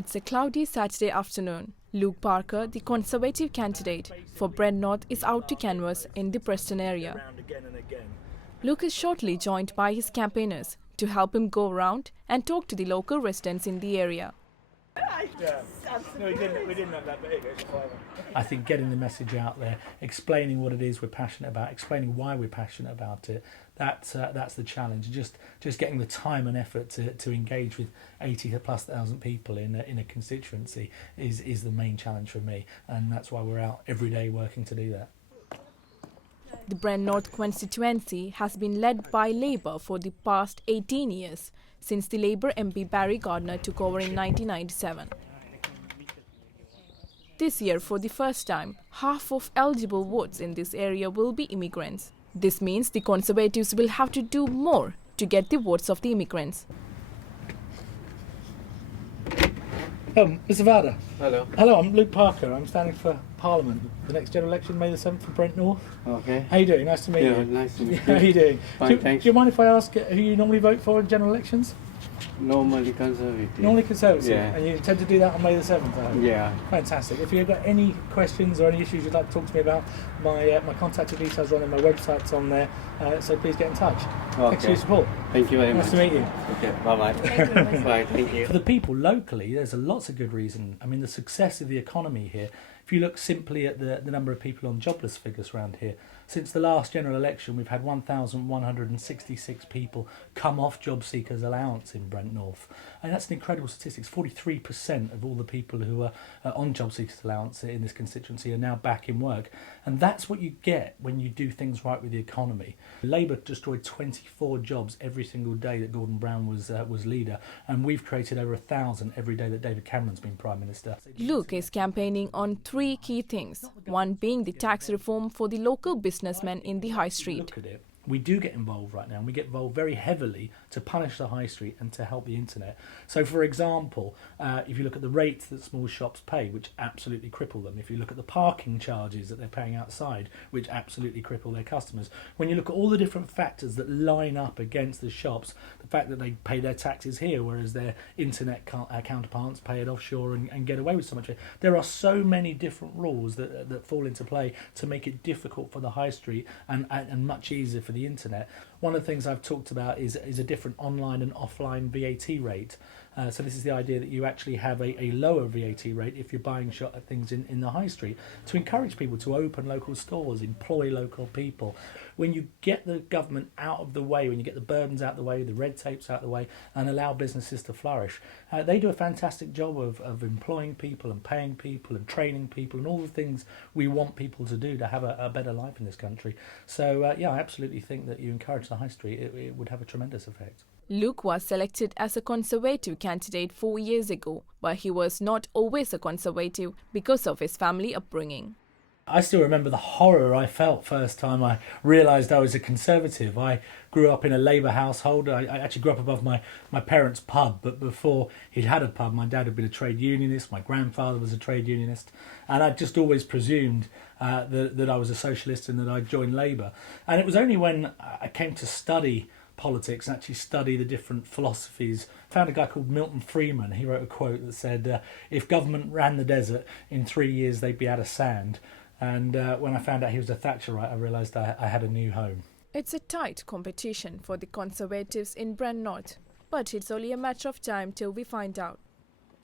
It's a cloudy Saturday afternoon. Luke Parker, the Conservative candidate for Brent North, is out to canvass in the Preston area. Luke is shortly joined by his campaigners to help him go around and talk to the local residents in the area. No, we didn't have that big. I think getting the message out there, explaining what it is we're passionate about, explaining why we're passionate about it, that's the challenge. Just getting the time and effort to engage with 80,000+ people in a constituency is the main challenge for me, and that's why we're out every day working to do that. The Brent North constituency has been led by Labour for the past 18 years, since the Labour MP Barry Gardner took over in 1997. This year, for the first time, half of eligible votes in this area will be immigrants. This means the Conservatives will have to do more to get the votes of the immigrants. Mr. Varda. Hello. Hello, I'm Luke Parker. I'm standing for Parliament, the next general election, May the 7th for Brent North. Okay. How you doing? Nice to meet you. Nice to meet you. How you doing? Fine, do thanks. you mind if I ask who you normally vote for in general elections? Normally Conservative. Normally Conservative. Yeah. And you intend to do that on May the 7th, I hope? Yeah. Fantastic. If you've got any questions or any issues you'd like to talk to me about, my contact details are on there, my website's on there, so please get in touch. Okay. Thanks for your support. Thank you very much. Nice to meet you. Okay, bye-bye. Bye, thank you. For the people locally, there's lots of good reason. I mean, the success of the economy here, if you look simply at the number of people on jobless figures around here, since the last general election, we've had 1,166 people come off job seekers allowance in Brent North. And that's an incredible statistic. 43% of all the people who are on job seekers allowance in this constituency are now back in work. And that's what you get when you do things right with the economy. Labour destroyed 24 jobs every single day that Gordon Brown was leader, and we've created over 1,000 every day that David Cameron's been Prime Minister. Luke is campaigning on three key things, one being the tax reform for the local businessmen in the high street. Look at it. We do get involved right now, and we get involved very heavily to punish the high street and to help the internet. So, for example, if you look at the rates that small shops pay, which absolutely cripple them, if you look at the parking charges that they're paying outside, which absolutely cripple their customers, when you look at all the different factors that line up against the shops, the fact that they pay their taxes here, whereas their internet counterparts pay it offshore and get away with so much of it, there are so many different rules that fall into play to make it difficult for the high street and much easier for the internet. One of the things I've talked about is a different online and offline VAT rate. So this is the idea that you actually have a lower VAT rate if you're buying things in the high street, to encourage people to open local stores, employ local people. When you get the government out of the way, when you get the burdens out of the way, the red tapes out of the way, and allow businesses to flourish, they do a fantastic job of employing people and paying people and training people and all the things we want people to do to have a better life in this country. So yeah, I absolutely think that you encourage the high street, it would have a tremendous effect. Luke was selected as a Conservative candidate 4 years ago, but he was not always a Conservative because of his family upbringing. I still remember the horror I felt first time I realised I was a Conservative. I grew up in a Labour household. I actually grew up above my parents' pub, but before he'd had a pub, my dad had been a trade unionist, my grandfather was a trade unionist, and I'd just always presumed that I was a socialist and that I'd joined Labour. And it was only when I came to study politics and actually study the different philosophies. I found a guy called Milton Friedman. He wrote a quote that said, if government ran the desert, in 3 years they'd be out of sand. And when I found out he was a Thatcherite, I realised I had a new home. It's a tight competition for the Conservatives in Brent North, but it's only a matter of time till we find out.